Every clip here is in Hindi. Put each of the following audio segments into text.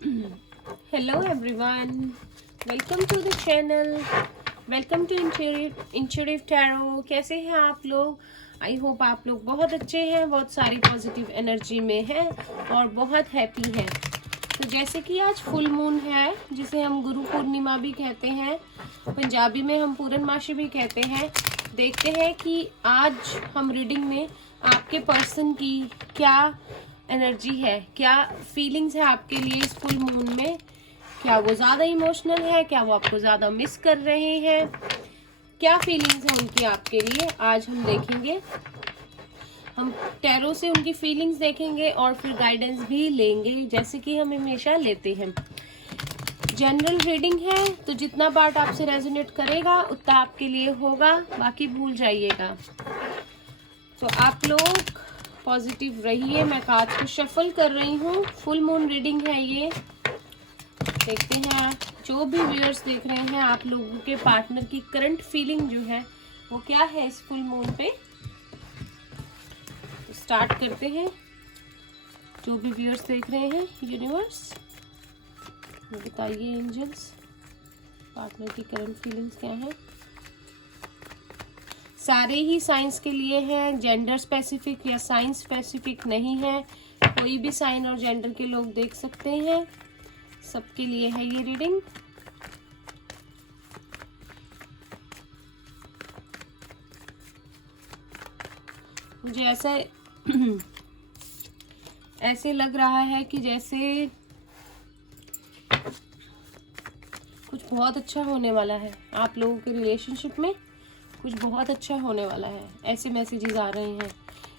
Hello everyone, welcome to the channel, welcome to intuitive tarot. कैसे हैं आप लोग? आई होप आप लोग बहुत अच्छे हैं, बहुत सारी पॉजिटिव एनर्जी में हैं और बहुत हैप्पी हैं। तो जैसे कि आज फुल मून है, जिसे हम गुरु पूर्णिमा भी कहते हैं, पंजाबी में हम पूर्णमासी भी कहते हैं। देखते हैं कि आज हम रीडिंग में आपके पर्सन की क्या एनर्जी है, क्या फीलिंग्स है आपके लिए इस फुल मून में। क्या वो ज़्यादा इमोशनल है, क्या वो आपको ज़्यादा मिस कर रहे हैं, क्या फीलिंग्स हैं उनकी आपके लिए, आज हम देखेंगे। हम टैरो से उनकी फीलिंग्स देखेंगे और फिर गाइडेंस भी लेंगे, जैसे कि हम हमेशा लेते हैं। जनरल रीडिंग है, तो जितना पार्ट आपसे रेजोनेट करेगा उतना आपके लिए होगा, बाकी भूल जाइएगा। तो आप लोग पॉजिटिव रहिए। मैं कार्ड्स को शफल कर रही हूँ। फुल मून रीडिंग है ये। देखते हैं जो भी व्यूअर्स देख रहे हैं, आप लोगों के पार्टनर की करंट फीलिंग जो है वो क्या है इस फुल मून पे। तो स्टार्ट करते हैं। जो भी व्यूअर्स देख रहे हैं, यूनिवर्स बताइए, एंजल्स, पार्टनर की करंट फीलिंग्स क्या है। सारे ही साइंस के लिए हैं, जेंडर स्पेसिफिक या साइंस स्पेसिफिक नहीं है। कोई भी साइन और जेंडर के लोग देख सकते हैं, सबके लिए है ये रीडिंग। मुझे ऐसे लग रहा है कि जैसे कुछ बहुत अच्छा होने वाला है आप लोगों के रिलेशनशिप में, कुछ बहुत अच्छा होने वाला है, ऐसे मैसेजेस आ रहे हैं।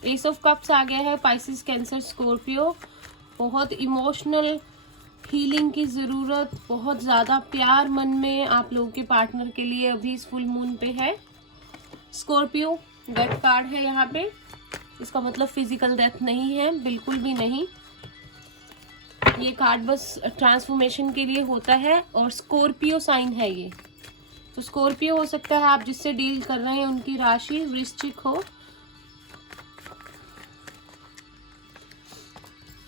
एस ऑफ कप्स आ गया है, पाइसिस, कैंसर, स्कॉर्पियो। बहुत इमोशनल हीलिंग की ज़रूरत, बहुत ज़्यादा प्यार मन में आप लोगों के पार्टनर के लिए अभी इस फुल मून पे है। स्कॉर्पियो डेथ कार्ड है यहाँ पे। इसका मतलब फिजिकल डेथ नहीं है, बिल्कुल भी नहीं। ये कार्ड बस ट्रांसफॉर्मेशन के लिए होता है और स्कॉर्पियो साइन है ये। तो स्कॉर्पियो हो सकता है आप जिससे डील कर रहे हैं उनकी राशि वृश्चिक हो।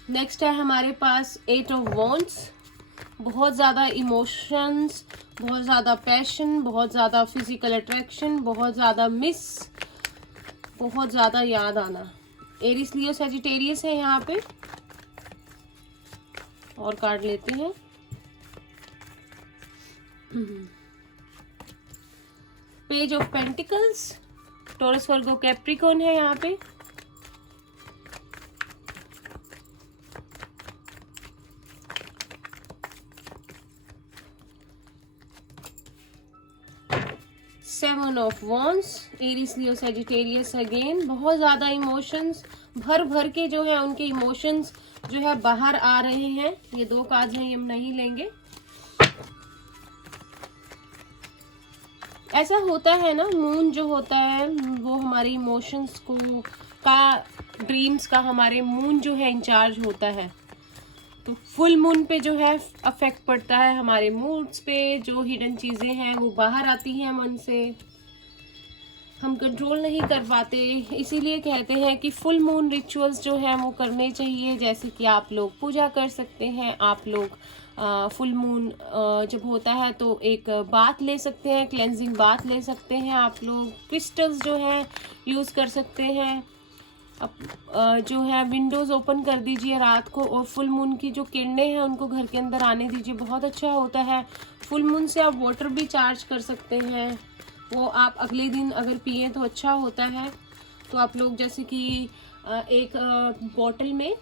नेक्स्ट है हमारे पास एट ऑफ वॉन्ड्स। बहुत ज़्यादा इमोशंस, बहुत ज़्यादा पैशन, बहुत ज़्यादा फिजिकल अट्रैक्शन, बहुत ज़्यादा मिस, बहुत ज़्यादा याद आना। एरिस, लियो, सजिटेरियस है यहाँ पे। और कार्ड लेते हैं। Page of pentacles, Taurus, Virgo, Capricorn है यहाँ पे। Seven of wands, Aries, Leo, Sagittarius again. बहुत ज़्यादा इमोशंस, भर भर के जो है उनके इमोशंस जो है बाहर आ रहे हैं। ये दो कार्ड हैं, ये हम नहीं लेंगे। ऐसा होता है ना, मून जो होता है वो हमारे इमोशंस को का, ड्रीम्स का हमारे मून जो है इंचार्ज होता है। तो फुल मून पे जो है अफेक्ट पड़ता है हमारे मूड्स पे। जो हिडन चीज़ें हैं वो बाहर आती हैं मन से, हम कंट्रोल नहीं कर पाते। इसीलिए कहते हैं कि फुल मून रिचुअल्स जो है वो करने चाहिए। जैसे कि आप लोग पूजा कर सकते हैं, आप लोग फुल मून जब होता है तो एक बाथ ले सकते हैं, क्लेंजिंग बाथ ले सकते हैं। आप लोग क्रिस्टल्स जो हैं यूज़ कर सकते हैं। जो है विंडोज़ ओपन कर दीजिए रात को और फुल मून की जो किरणें हैं उनको घर के अंदर आने दीजिए, बहुत अच्छा होता है। फुल मून से आप वाटर भी चार्ज कर सकते हैं, वो आप अगले दिन अगर पिए तो अच्छा होता है। तो आप लोग जैसे कि एक बॉटल में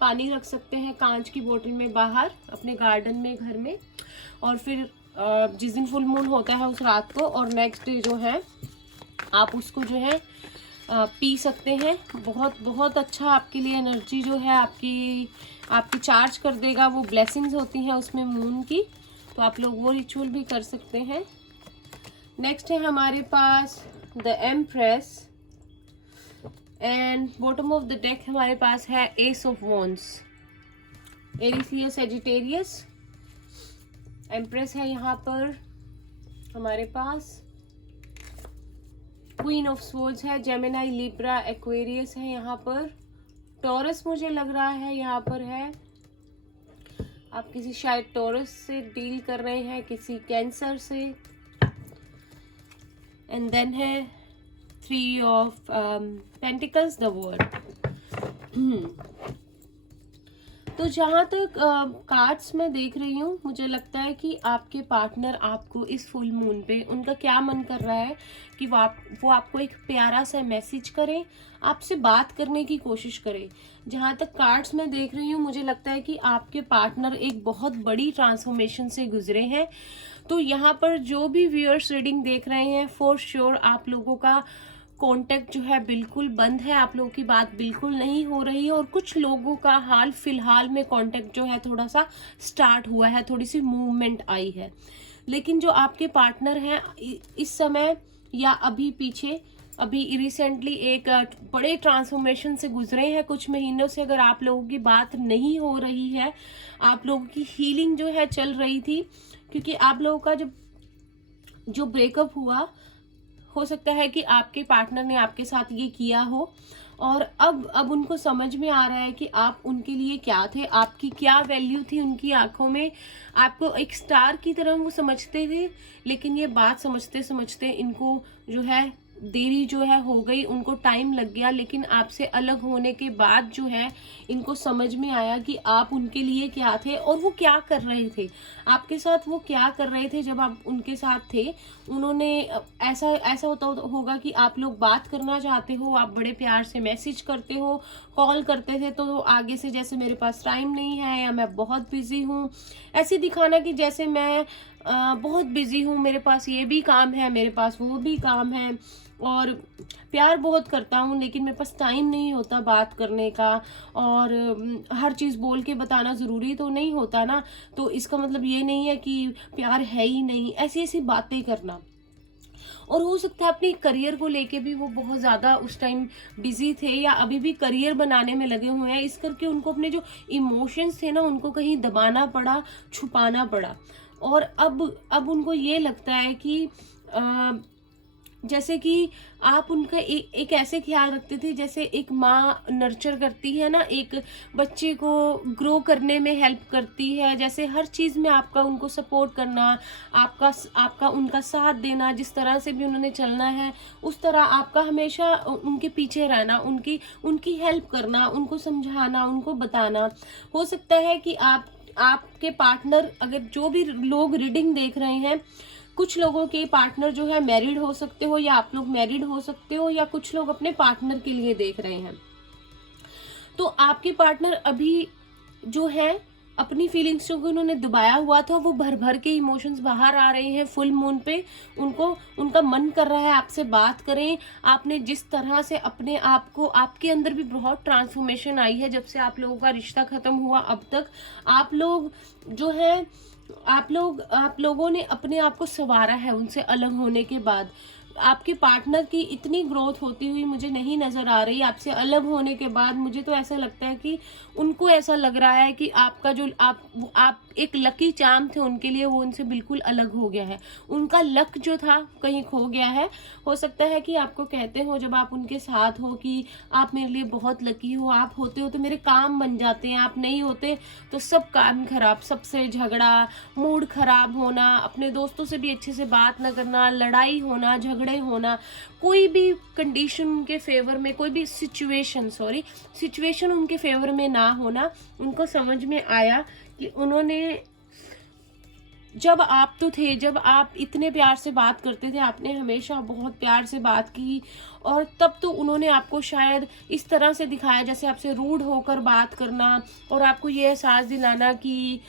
पानी रख सकते हैं, कांच की बोतल में, बाहर अपने गार्डन में, घर में। और फिर जिस दिन फुल मून होता है उस रात को और नेक्स्ट डे जो है आप उसको जो है पी सकते हैं। बहुत बहुत अच्छा आपके लिए एनर्जी जो है आपकी चार्ज कर देगा। वो ब्लेसिंग्स होती हैं उसमें मून की, तो आप लोग वो रिचुअल भी कर सकते हैं। नेक्स्ट है हमारे पास the empress and bottom of the deck हमारे पास है ace of wands, Aries, Leo, Sagittarius. Empress है यहाँ पर हमारे पास, क्वीन ऑफ स्वॉर्ड्स है, जेमिनाई, लिब्रा, एक्वेरियस है यहाँ पर, टॉरस मुझे लग रहा है यहाँ पर है। आप किसी शायद टॉरस से डील कर रहे हैं, किसी कैंसर से। एंड देन है 3 ऑफ पेंटिकल्स, द वर्ल्ड। तो जहाँ तक कार्ड्स में देख रही हूँ, मुझे लगता है कि आपके पार्टनर आपको इस फुल मून पे उनका क्या मन कर रहा है कि वो आपको एक प्यारा सा मैसेज करें, आपसे बात करने की कोशिश करें। जहाँ तक कार्ड्स में देख रही हूँ, मुझे लगता है कि आपके पार्टनर एक बहुत बड़ी ट्रांसफॉर्मेशन से गुजरे हैं। तो यहाँ पर जो भी व्यूअर्स रीडिंग देख रहे हैं, फॉर श्योर आप लोगों का कांटेक्ट जो है बिल्कुल बंद है, आप लोगों की बात बिल्कुल नहीं हो रही है। और कुछ लोगों का हाल फिलहाल में कांटेक्ट जो है थोड़ा सा स्टार्ट हुआ है, थोड़ी सी मूवमेंट आई है। लेकिन जो आपके पार्टनर हैं इस समय या अभी पीछे, अभी रिसेंटली एक बड़े ट्रांसफॉर्मेशन से गुजरे हैं। कुछ महीनों से अगर आप लोगों की बात नहीं हो रही है, आप लोगों की हीलिंग जो है चल रही थी, क्योंकि आप लोगों का जो ब्रेकअप हुआ, हो सकता है कि आपके पार्टनर ने आपके साथ ये किया हो और अब उनको समझ में आ रहा है कि आप उनके लिए क्या थे, आपकी क्या वैल्यू थी उनकी आंखों में। आपको एक स्टार की तरह वो समझते थे, लेकिन ये बात समझते समझते इनको जो है देरी जो है हो गई, उनको टाइम लग गया। लेकिन आपसे अलग होने के बाद जो है इनको समझ में आया कि आप उनके लिए क्या थे और वो क्या कर रहे थे, आपके साथ वो क्या कर रहे थे जब आप उनके साथ थे। उन्होंने ऐसा होता होगा कि आप लोग बात करना चाहते हो, आप बड़े प्यार से मैसेज करते हो, कॉल करते थे, तो आगे से जैसे मेरे पास टाइम नहीं है या मैं बहुत बिजी हूँ, ऐसे दिखाना कि जैसे मैं बहुत बिजी हूँ, मेरे पास ये भी काम है, मेरे पास वो भी काम है, और प्यार बहुत करता हूँ लेकिन मेरे पास टाइम नहीं होता बात करने का, और हर चीज़ बोल के बताना ज़रूरी तो नहीं होता ना, तो इसका मतलब ये नहीं है कि प्यार है ही नहीं, ऐसी ऐसी बातें करना। और हो सकता है अपने करियर को लेके भी वो बहुत ज़्यादा उस टाइम बिजी थे या अभी भी करियर बनाने में लगे हुए हैं, इस करके उनको अपने जो इमोशंस थे ना उनको कहीं दबाना पड़ा, छुपाना पड़ा। और अब उनको ये लगता है कि जैसे कि आप उनका एक ऐसे ख्याल रखते थे जैसे एक माँ नर्चर करती है ना, एक बच्चे को ग्रो करने में हेल्प करती है, जैसे हर चीज़ में आपका उनको सपोर्ट करना, आपका उनका साथ देना, जिस तरह से भी उन्होंने चलना है उस तरह आपका हमेशा उनके पीछे रहना, उनकी हेल्प करना, उनको समझाना, उनको बताना। हो सकता है कि आपके पार्टनर, अगर जो भी लोग रीडिंग देख रहे हैं, कुछ लोगों के पार्टनर जो है मैरिड हो सकते हो या आप लोग मैरिड हो सकते हो, या कुछ लोग अपने पार्टनर के लिए देख रहे हैं। तो आपके पार्टनर अभी जो है अपनी फीलिंग्स जो उन्होंने दबाया हुआ था वो भर भर के इमोशंस बाहर आ रहे हैं फुल मून पे। उनका मन कर रहा है आपसे बात करें। आपने जिस तरह से अपने आप को, आपके अंदर भी बहुत ट्रांसफॉर्मेशन आई है जब से आप लोगों का रिश्ता खत्म हुआ अब तक। आप लोग जो है आप लोगों ने अपने आप को संवारा है उनसे अलग होने के बाद। आपके पार्टनर की इतनी ग्रोथ होती हुई मुझे नहीं नजर आ रही आपसे अलग होने के बाद। मुझे तो ऐसा लगता है कि उनको ऐसा लग रहा है कि आपका जो आप एक लकी चार्म थे उनके लिए, वो उनसे बिल्कुल अलग हो गया है। उनका लक जो था कहीं खो गया है। हो सकता है कि आपको कहते हो जब आप उनके साथ हो कि आप मेरे लिए बहुत लकी हो, आप होते हो तो मेरे काम बन जाते हैं, आप नहीं होते तो सब काम खराब, सबसे झगड़ा, मूड खराब होना, अपने दोस्तों से भी अच्छे से बात न करना, लड़ाई होना, झगड़े होना, कोई भी कंडीशन उनके फेवर में, कोई भी सिचुएशन उनके फेवर में ना होना। उनको समझ में आया कि उन्होंने जब आप तो थे, जब आप इतने प्यार से बात करते थे, आपने हमेशा बहुत प्यार से बात की, और तब तो उन्होंने आपको शायद इस तरह से दिखाया जैसे आपसे रूड होकर बात करना, और आपको ये एहसास दिलाना कि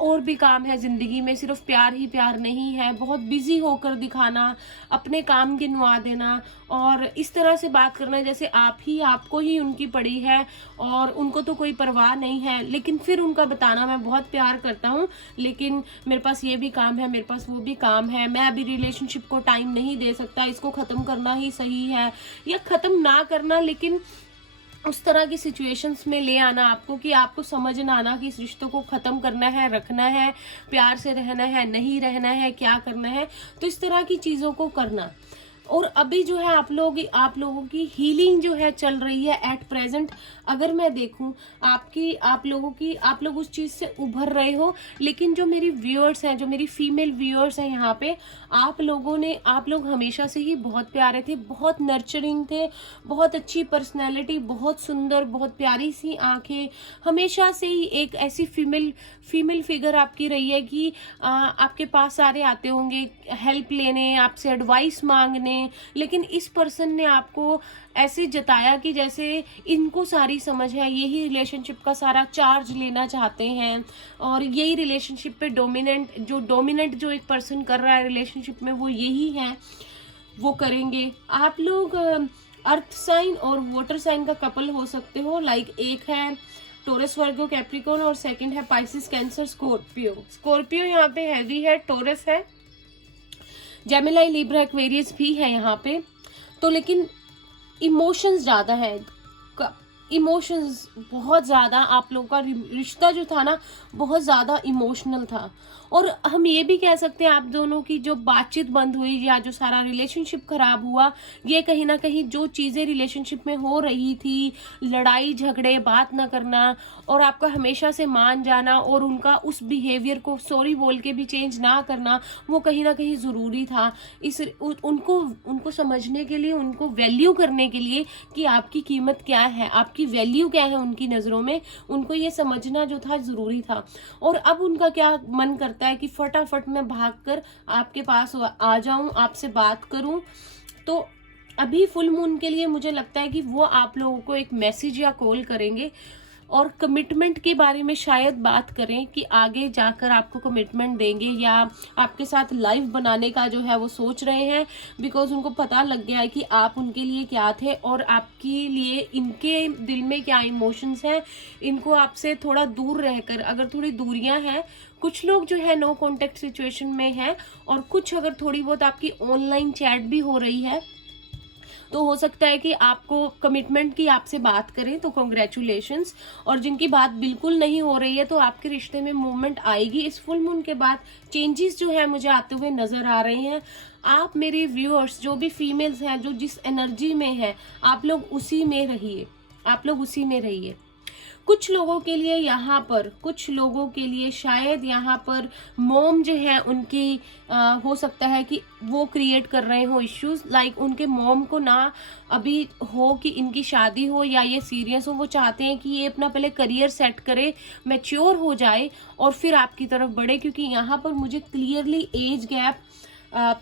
और भी काम है ज़िंदगी में, सिर्फ प्यार ही प्यार नहीं है, बहुत बिजी होकर दिखाना, अपने काम गिनवा देना, और इस तरह से बात करना जैसे आपको ही उनकी पड़ी है और उनको तो कोई परवाह नहीं है। लेकिन फिर उनका बताना मैं बहुत प्यार करता हूँ लेकिन मेरे पास ये भी काम है, मेरे पास वो भी काम है, मैं अभी रिलेशनशिप को टाइम नहीं दे सकता, इसको ख़त्म करना ही सही है, या ख़त्म ना करना लेकिन उस तरह की सिचुएशंस में ले आना आपको कि आपको समझ ना आना कि इस रिश्तों को ख़त्म करना है, रखना है, प्यार से रहना है, नहीं रहना है, क्या करना है। तो इस तरह की चीज़ों को करना। और अभी जो है आप लोगों की हीलिंग जो है चल रही है एट प्रेजेंट। अगर मैं देखूं आप लोग उस चीज से उभर रहे हो। लेकिन जो मेरी व्यूअर्स हैं, जो मेरी फीमेल व्यूअर्स हैं यहाँ पे, आप लोग हमेशा से ही बहुत प्यारे थे, बहुत नर्चरिंग थे, बहुत अच्छी पर्सनैलिटी, बहुत सुंदर, बहुत प्यारी सी आंखें, हमेशा से ही एक ऐसी फीमेल फिगर आपकी रही है कि आपके पास सारे आते होंगे हेल्प लेने, आपसे एडवाइस मांगने। लेकिन इस पर्सन ने आपको ऐसे जताया कि जैसे इनको सारी समझ है, यही रिलेशनशिप का सारा चार्ज लेना चाहते हैं, और यही रिलेशनशिप पे डोमिनेंट जो एक पर्सन कर रहा है रिलेशनशिप में, वो यही है, वो करेंगे। आप लोग अर्थ साइन और वाटर साइन का कपल हो सकते हो। लाइक एक है टोरस वर्गो कैप्रिकॉर्न और सेकंड है पाइसिस कैंसर स्कॉर्पियो यहाँ पे हैवी है, टोरस है, जेमिनी लिब्रा एक्वेरियस भी है यहाँ पे। तो लेकिन इमोशंस ज़्यादा है, इमोशंस बहुत ज़्यादा, आप लोगों का रिश्ता जो था ना बहुत ज़्यादा इमोशनल था। और हम ये भी कह सकते हैं आप दोनों की जो बातचीत बंद हुई या जो सारा रिलेशनशिप खराब हुआ, ये कहीं ना कहीं जो चीज़ें रिलेशनशिप में हो रही थी, लड़ाई झगड़े, बात ना करना और आपका हमेशा से मान जाना और उनका उस बिहेवियर को सॉरी बोल के भी चेंज ना करना, वो कहीं ना कहीं ज़रूरी था उनको समझने के लिए, उनको वैल्यू करने के लिए कि आपकी कीमत क्या है, आपकी वैल्यू क्या है उनकी नज़रों में, उनको ये समझना जो था ज़रूरी था। और अब उनका क्या मन करता है कि फटाफट मैं भागकर आपके पास आ जाऊं, आपसे बात करूं। तो अभी फुल मून के लिए मुझे लगता है कि वो आप लोगों को एक मैसेज या कॉल करेंगे और कमिटमेंट के बारे में शायद बात करें कि आगे जाकर आपको कमिटमेंट देंगे या आपके साथ लाइफ बनाने का जो है वो सोच रहे हैं। बिकॉज उनको पता लग गया है कि आप उनके लिए क्या थे और आपके लिए इनके दिल में क्या इमोशंस हैं। इनको आपसे थोड़ा दूर रहकर, अगर थोड़ी दूरियां हैं, कुछ लोग जो है नो कॉन्टेक्ट सिचुएशन में है और कुछ अगर थोड़ी बहुत आपकी ऑनलाइन चैट भी हो रही है, तो हो सकता है कि आपको कमिटमेंट की आपसे बात करें, तो कॉन्ग्रेचुलेशंस। और जिनकी बात बिल्कुल नहीं हो रही है, तो आपके रिश्ते में मूवमेंट आएगी। इस फुल मून के बाद चेंजेस जो है मुझे आते हुए नजर आ रहे हैं। आप मेरे व्यूअर्स जो भी फीमेल्स हैं, जो जिस एनर्जी में है, आप लोग उसी में रहिए, आप लोग उसी में रहिए। कुछ लोगों के लिए यहाँ पर, कुछ लोगों के लिए शायद यहाँ पर मॉम जो है उनकी हो सकता है कि वो क्रिएट कर रहे हो इश्यूज। लाइक उनके मॉम को ना अभी हो कि इनकी शादी हो या ये सीरियस हो, वो चाहते हैं कि ये अपना पहले करियर सेट करे, मैच्योर हो जाए और फिर आपकी तरफ बढ़े। क्योंकि यहाँ पर मुझे क्लियरली एज गैप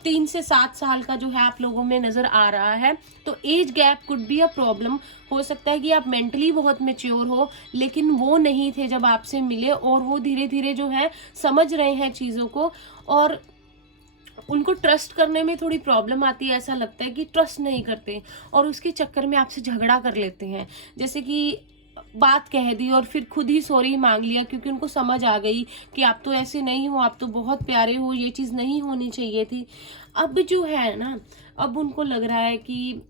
3 से 7 साल का जो है आप लोगों में नजर आ रहा है। तो age gap could be a problem. हो सकता है कि आप मेंटली बहुत मैच्योर हो, लेकिन वो नहीं थे जब आपसे मिले, और वो धीरे धीरे जो है समझ रहे हैं चीज़ों को, और उनको ट्रस्ट करने में थोड़ी प्रॉब्लम आती है। ऐसा लगता है कि ट्रस्ट नहीं करते और उसके चक्कर में आपसे झगड़ा कर लेते हैं। जैसे कि बात कह दी और फिर खुद ही सॉरी मांग लिया, क्योंकि उनको समझ आ गई कि आप तो ऐसे नहीं हो, आप तो बहुत प्यारे हो, ये चीज़ नहीं होनी चाहिए थी। अब जो है ना, अब उनको लग रहा है कि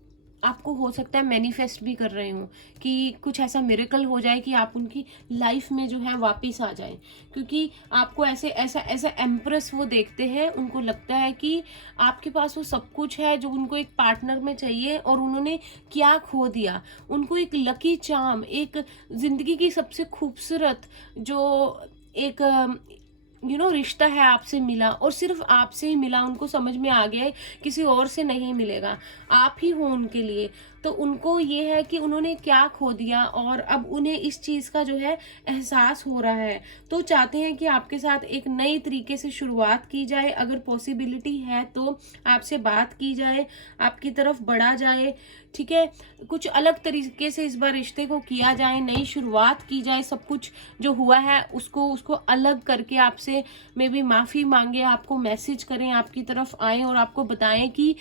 आपको हो सकता है मैनिफेस्ट भी कर रहे हो कि कुछ ऐसा मिरेकल हो जाए कि आप उनकी लाइफ में जो है वापस आ जाए। क्योंकि आपको ऐसा एम्प्रेस वो देखते हैं, उनको लगता है कि आपके पास वो सब कुछ है जो उनको एक पार्टनर में चाहिए, और उन्होंने क्या खो दिया। उनको एक लकी चार्म, एक जिंदगी की सबसे खूबसूरत जो एक रिश्ता है आपसे मिला, और सिर्फ आपसे ही मिला। उनको समझ में आ गया है किसी और से नहीं मिलेगा, आप ही हो उनके लिए। तो उनको ये है कि उन्होंने क्या खो दिया और अब उन्हें इस चीज़ का जो है एहसास हो रहा है। तो चाहते हैं कि आपके साथ एक नई तरीके से शुरुआत की जाए। अगर पॉसिबिलिटी है तो आपसे बात की जाए, आपकी तरफ बढ़ा जाए, ठीक है। कुछ अलग तरीके से इस बार रिश्ते को किया जाए, नई शुरुआत की जाए। सब कुछ जो हुआ है उसको अलग करके आपसे मे बी माफ़ी मांगे, आपको मैसेज करें, आपकी तरफ आए और आपको बताएं कि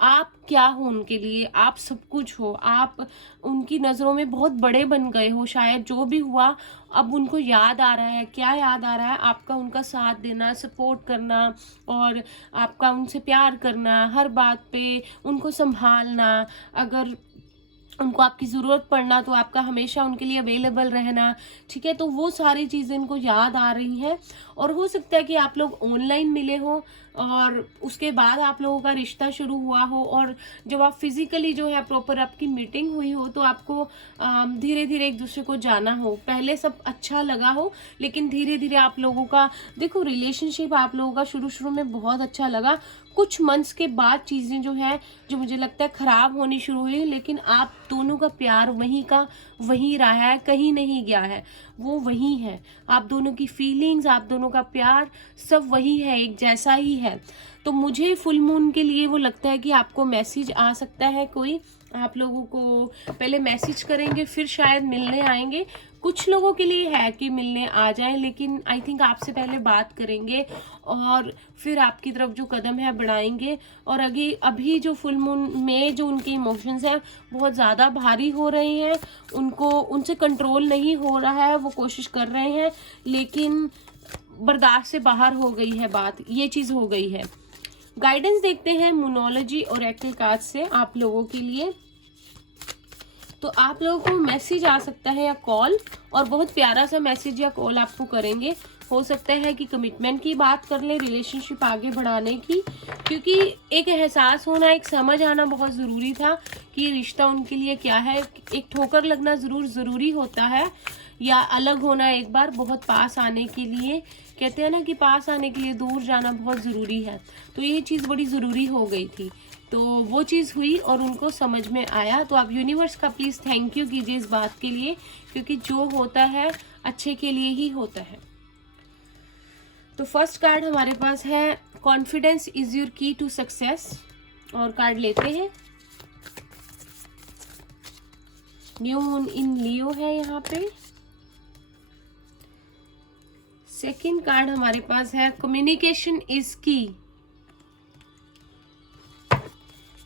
आप क्या हो उनके लिए, आप सब कुछ हो, आप उनकी नज़रों में बहुत बड़े बन गए हो। शायद जो भी हुआ अब उनको याद आ रहा है। क्या याद आ रहा है? आपका उनका साथ देना, सपोर्ट करना, और आपका उनसे प्यार करना, हर बात पे उनको संभालना। अगर उनको आपकी ज़रूरत पड़ना तो आपका हमेशा उनके लिए अवेलेबल रहना, ठीक है। तो वो सारी चीज़ें इनको याद आ रही हैं। और हो सकता है कि आप लोग ऑनलाइन मिले हो और उसके बाद आप लोगों का रिश्ता शुरू हुआ हो, और जब आप फिजिकली जो है प्रॉपर आपकी मीटिंग हुई हो तो आपको धीरे धीरे एक दूसरे को जाना हो। पहले सब अच्छा लगा हो, लेकिन धीरे धीरे आप लोगों का देखो रिलेशनशिप आप लोगों का शुरू शुरू में बहुत अच्छा लगा, कुछ मंथ्स के बाद चीज़ें जो है जो मुझे लगता है ख़राब होनी शुरू हुई, लेकिन आप दोनों का प्यार वहीं का वहीं रहा है, कहीं नहीं गया है, वो वही है। आप दोनों की फीलिंग्स, आप दोनों का प्यार सब वही है, एक जैसा ही है। तो मुझे फुल मून के लिए वो लगता है कि आपको मैसेज आ सकता है, कोई आप लोगों को पहले मैसेज करेंगे फिर शायद मिलने आएंगे। कुछ लोगों के लिए है कि मिलने आ जाएं, लेकिन आई थिंक आपसे पहले बात करेंगे और फिर आपकी तरफ जो कदम है बढ़ाएंगे। और अभी जो फुल मून में जो उनके इमोशंस हैं बहुत ज़्यादा भारी हो रहे हैं, उनको उनसे कंट्रोल नहीं हो रहा है, वो कोशिश कर रहे हैं लेकिन बर्दाश्त से बाहर हो गई है बात, ये चीज़ हो गई है। गाइडेंस देखते हैं मूनोलॉजी और ओरेकल कार्ड से आप लोगों के लिए। तो आप लोगों को मैसेज आ सकता है या कॉल, और बहुत प्यारा सा मैसेज या कॉल आपको करेंगे। हो सकता है कि कमिटमेंट की बात कर ले, रिलेशनशिप आगे बढ़ाने की, क्योंकि एक एहसास होना, एक समझ आना बहुत ज़रूरी था कि रिश्ता उनके लिए क्या है। एक ठोकर लगना ज़रूरी होता है, या अलग होना एक बार बहुत पास आने के लिए। कहते हैं ना कि पास आने के लिए दूर जाना बहुत ज़रूरी है, तो ये चीज़ बड़ी ज़रूरी हो गई थी। तो वो चीज़ हुई और उनको समझ में आया। तो आप यूनिवर्स का प्लीज़ थैंक यू कीजिए इस बात के लिए, क्योंकि जो होता है अच्छे के लिए ही होता है। तो फर्स्ट कार्ड हमारे पास है कॉन्फिडेंस इज योर की टू सक्सेस, और कार्ड लेते हैं। न्यू मून इन लियो है यहाँ पे। सेकंड कार्ड हमारे पास है कम्युनिकेशन इज की,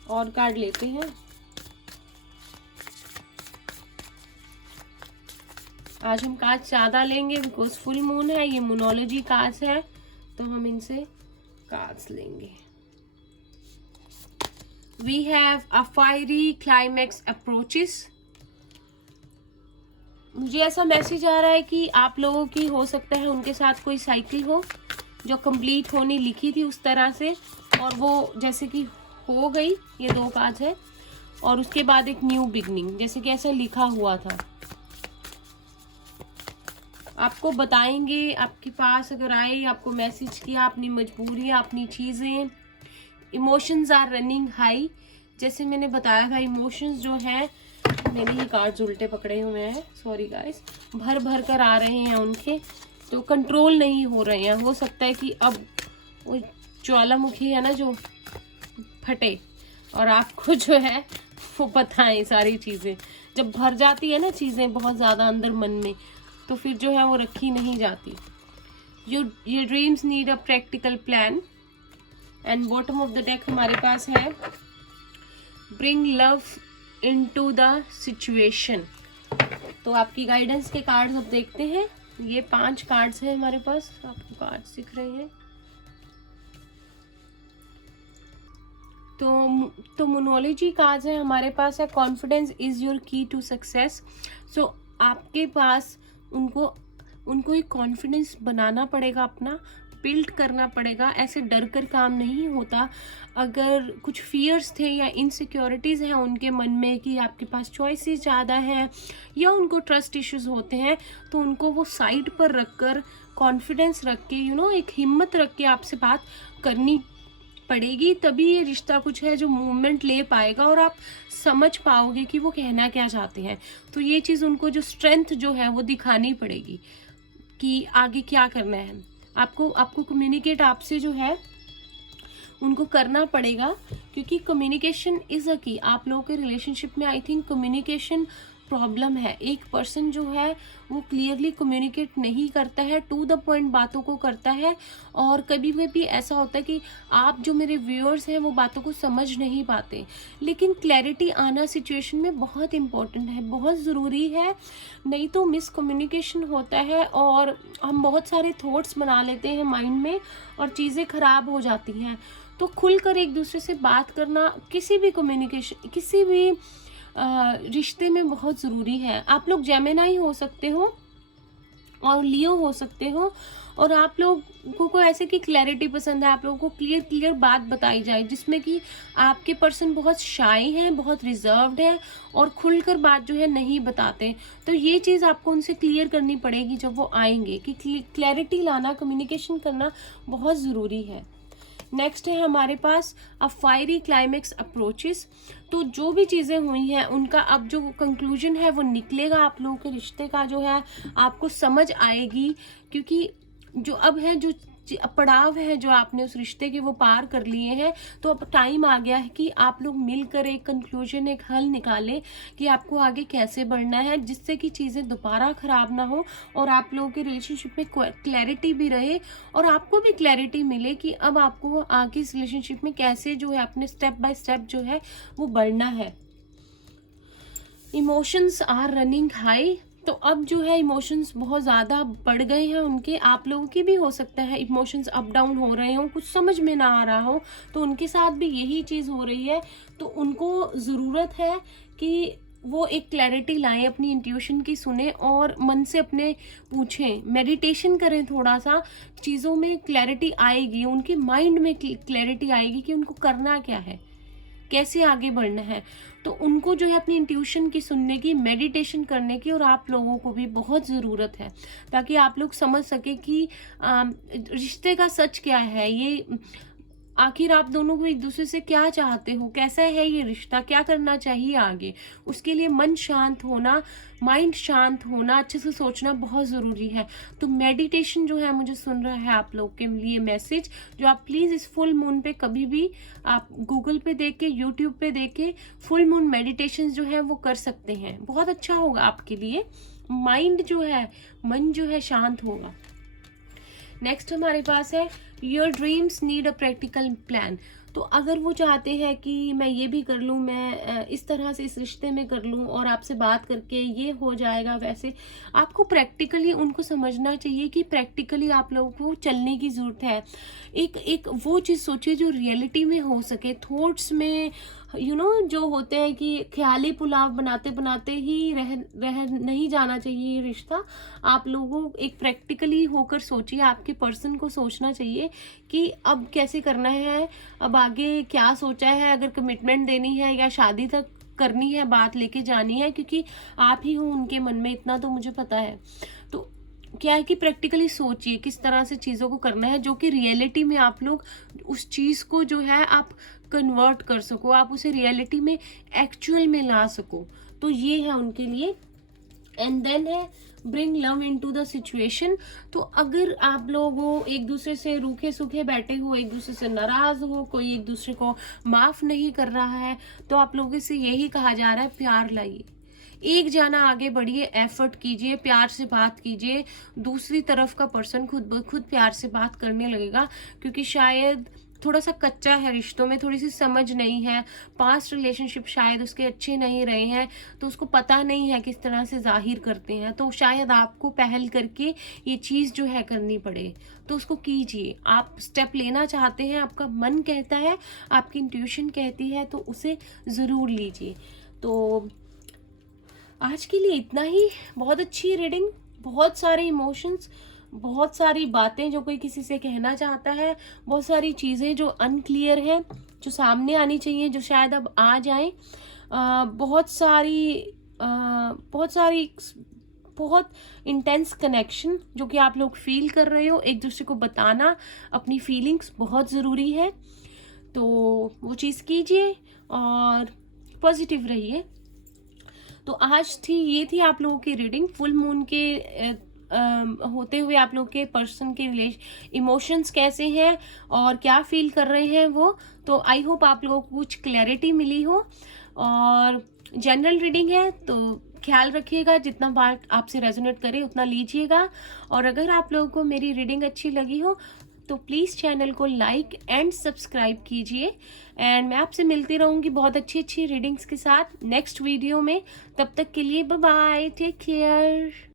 और कार्ड लेते हैं। आज हम कार्ड ज्यादा लेंगे बिकॉज फुल मून है, ये मूनोलॉजी कार्ड्स है, तो हम इनसे कार्ड्स लेंगे। We have a fiery climax approaches. मुझे ऐसा मैसेज आ रहा है कि आप लोगों की हो सकता है उनके साथ कोई साइकिल हो जो कंप्लीट होनी लिखी थी उस तरह से, और वो जैसे कि हो गई, ये दो कार्ड है, और उसके बाद एक न्यू बिगनिंग जैसे कि ऐसा लिखा हुआ था। आपको बताएंगे, आपके पास अगर आए, आपको मैसेज किया, अपनी मजबूरियां, अपनी चीज़ें, इमोशंस आर रनिंग हाई। जैसे मैंने बताया था इमोशंस जो है, मैंने ये कार्ड्स उल्टे पकड़े हुए हैं, सॉरी गाइस, भर भर कर आ रहे हैं उनके, तो कंट्रोल नहीं हो रहे हैं। हो सकता है कि अब वो ज्वालामुखी है ना जो फटे, और आपको जो है वो पता है सारी चीज़ें, जब भर जाती है ना चीज़ें बहुत ज़्यादा अंदर मन में, तो फिर जो है वो रखी नहीं जाती। Your dreams need a practical plan. And bottom of the deck हमारे पास है bring love into the situation. तो आपकी गाइडेंस के कार्ड्स अब देखते हैं। ये 5 कार्ड्स हैं हमारे पास, आपको कार्ड्स दिख रहे हैं। तो मोनोलॉजी कार्ड्स है हमारे पास है कॉन्फिडेंस इज योर की टू सक्सेस। सो आपके पास उनको एक कॉन्फिडेंस बनाना पड़ेगा, अपना बिल्ड करना पड़ेगा। ऐसे डर कर काम नहीं होता। अगर कुछ फियर्स थे या इनसिक्योरिटीज़ हैं उनके मन में कि आपके पास चॉइसेस ज़्यादा हैं या उनको ट्रस्ट इश्यूज होते हैं, तो उनको वो साइड पर रख कर कॉन्फिडेंस रख के एक हिम्मत रख के आपसे बात करनी पड़ेगी। तभी ये रिश्ता कुछ है जो मूवमेंट ले पाएगा और आप समझ पाओगे कि वो कहना क्या चाहते हैं। तो ये चीज़ उनको जो स्ट्रेंथ जो है वो दिखानी पड़ेगी कि आगे क्या करना है। आपको कम्युनिकेट आपसे जो है उनको करना पड़ेगा, क्योंकि कम्युनिकेशन इज अ की। आप लोगों के रिलेशनशिप में आई थिंक कम्युनिकेशन प्रॉब्लम है। एक पर्सन जो है वो क्लियरली कम्युनिकेट नहीं करता है, टू द पॉइंट बातों को करता है, और कभी कभी ऐसा होता है कि आप जो मेरे व्यूअर्स हैं वो बातों को समझ नहीं पाते। लेकिन क्लैरिटी आना सिचुएशन में बहुत इम्पोर्टेंट है, बहुत ज़रूरी है, नहीं तो मिसकम्युनिकेशन होता है और हम बहुत सारे थॉट्स बना लेते हैं माइंड में और चीज़ें ख़राब हो जाती हैं। तो खुलकर एक दूसरे से बात करना, किसी भी कम्युनिकेशन, किसी भी रिश्ते में बहुत ज़रूरी है। आप लोग जेमिनी हो सकते हो और लियो हो सकते हो, और आप लोगों को ऐसे की क्लैरिटी पसंद है, आप लोगों को क्लियर बात बताई जाए जिसमें कि आपके पर्सन बहुत शाय हैं, बहुत रिजर्व्ड है और खुलकर बात जो है नहीं बताते। तो ये चीज़ आपको उनसे क्लियर करनी पड़ेगी जब वो आएंगे, कि क्लैरिटी लाना, कम्युनिकेशन करना बहुत ज़रूरी है। नेक्स्ट है हमारे पास अ फायरी क्लाइमेक्स अप्रोचेस। तो जो भी चीज़ें हुई हैं उनका अब जो कंक्लूजन है वो निकलेगा, आप लोगों के रिश्ते का जो है आपको समझ आएगी, क्योंकि जो अब है, जो पड़ाव है जो आपने उस रिश्ते के वो पार कर लिए हैं, तो अब टाइम आ गया है कि आप लोग मिलकर एक कंक्लूजन, एक हल निकालें कि आपको आगे कैसे बढ़ना है, जिससे कि चीज़ें दोबारा ख़राब ना हो और आप लोगों के रिलेशनशिप में क्लैरिटी भी रहे और आपको भी क्लैरिटी मिले कि अब आपको आगे इस रिलेशनशिप में कैसे जो है अपने स्टेप बाय स्टेप जो है वो बढ़ना है। Emotions are running high. तो अब जो है इमोशंस बहुत ज़्यादा बढ़ गए हैं उनके, आप लोगों की भी हो सकता है इमोशंस अप डाउन हो रहे हो, कुछ समझ में ना आ रहा हो, तो उनके साथ भी यही चीज़ हो रही है। तो उनको ज़रूरत है कि वो एक क्लैरिटी लाएं, अपनी इंट्यूशन की सुने और मन से अपने पूछें, मेडिटेशन करें, थोड़ा सा चीज़ों में क्लैरिटी आएगी, उनके माइंड में क्लैरिटी आएगी कि उनको करना क्या है, कैसे आगे बढ़ना है। तो उनको जो है अपनी इंट्यूशन की सुनने की, मेडिटेशन करने की, और आप लोगों को भी बहुत ज़रूरत है, ताकि आप लोग समझ सके कि रिश्ते का सच क्या है, ये आखिर आप दोनों को एक दूसरे से क्या चाहते हो, कैसा है ये रिश्ता, क्या करना चाहिए आगे। उसके लिए मन शांत होना, माइंड शांत होना, अच्छे से सोचना बहुत ज़रूरी है। तो मेडिटेशन जो है, मुझे सुन रहा है आप लोग के लिए मैसेज, जो आप प्लीज़ इस फुल मून पे कभी भी आप गूगल पे देख के, यूट्यूब पे देख के फुल मून मेडिटेशन जो है वो कर सकते हैं, बहुत अच्छा होगा आपके लिए। माइंड जो है, मन जो है शांत होगा। नेक्स्ट हमारे पास है your dreams need a practical plan. तो अगर वो चाहते हैं कि मैं ये भी कर लूँ, मैं इस तरह से इस रिश्ते में कर लूँ और आपसे बात करके ये हो जाएगा, वैसे आपको प्रैक्टिकली उनको समझना चाहिए कि प्रैक्टिकली आप लोगों को चलने की ज़रूरत है। एक वो चीज़ सोचिए जो रियलिटी में हो सके। थॉट्स में जो होते हैं कि ख्याली पुलाव बनाते बनाते ही रह नहीं जाना चाहिए ये रिश्ता। आप लोगों एक प्रैक्टिकली होकर सोचिए, आपके पर्सन को सोचना चाहिए कि अब कैसे करना है, अब आगे क्या सोचा है, अगर कमिटमेंट देनी है या शादी तक करनी है, बात लेके जानी है, क्योंकि आप ही हो उनके मन में, इतना तो मुझे पता है। तो क्या है कि प्रैक्टिकली सोचिए किस तरह से चीज़ों को करना है, जो कि रियलिटी में आप लोग उस चीज़ को जो है आप कन्वर्ट कर सको, आप उसे रियलिटी में एक्चुअल में ला सको। तो ये है उनके लिए। एंड देन है bring love into the situation. तो अगर आप लोग एक दूसरे से रूखे सूखे बैठे हो, एक दूसरे से नाराज हो, कोई एक दूसरे को माफ नहीं कर रहा है, तो आप लोगों से यही कहा जा रहा है, प्यार लाइए, एक जाना आगे बढ़िए, एफर्ट कीजिए, प्यार से बात कीजिए। दूसरी तरफ का पर्सन खुद प्यार से बात करने लगेगा, क्योंकि शायद थोड़ा सा कच्चा है, रिश्तों में थोड़ी सी समझ नहीं है, पास्ट रिलेशनशिप शायद उसके अच्छे नहीं रहे हैं, तो उसको पता नहीं है किस तरह से जाहिर करते हैं। तो शायद आपको पहल करके ये चीज़ जो है करनी पड़े, तो उसको कीजिए। आप स्टेप लेना चाहते हैं, आपका मन कहता है, आपकी इंट्यूशन कहती है, तो उसे ज़रूर लीजिए। तो आज के लिए इतना ही। बहुत अच्छी रीडिंग, बहुत सारे इमोशंस, बहुत सारी बातें जो कोई किसी से कहना चाहता है, बहुत सारी चीज़ें जो अनक्लियर हैं, जो सामने आनी चाहिए, जो शायद अब आ जाए, बहुत सारी बहुत इंटेंस कनेक्शन जो कि आप लोग फील कर रहे हो, एक दूसरे को बताना अपनी फीलिंग्स बहुत ज़रूरी है। तो वो चीज़ कीजिए और पॉजिटिव रहिए। तो आज ये थी आप लोगों की रीडिंग, फुल मून के होते हुए आप लोग के पर्सन के इमोशंस कैसे हैं और क्या फील कर रहे हैं वो। तो आई होप आप लोगों को कुछ क्लैरिटी मिली हो। और जनरल रीडिंग है, तो ख्याल रखिएगा, जितना बात आपसे रेजोनेट करे उतना लीजिएगा। और अगर आप लोगों को मेरी रीडिंग अच्छी लगी हो तो प्लीज़ चैनल को लाइक एंड सब्सक्राइब कीजिए। एंड मैं आपसे मिलती रहूँगी बहुत अच्छी रीडिंग्स के साथ नेक्स्ट वीडियो में। तब तक के लिए बाय बाय, टेक केयर।